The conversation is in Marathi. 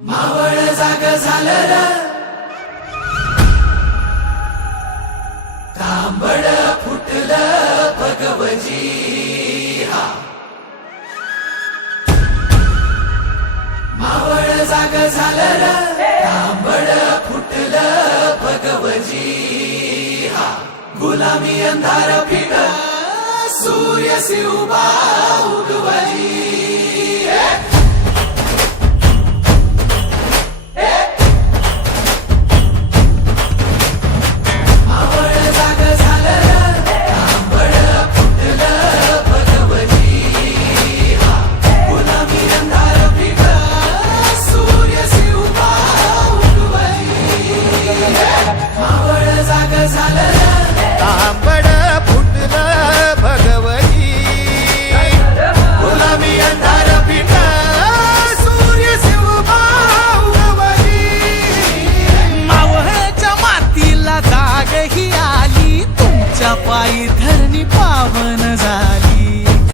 मावळ जाग झालं तांबड फुटलं भगवजी हा मावळ जाग झालं र तांबड फुटलं भगवजी हा गुलामी अंधार फिट सूर्य शिवबा उगवजी. मावळ जाग झालं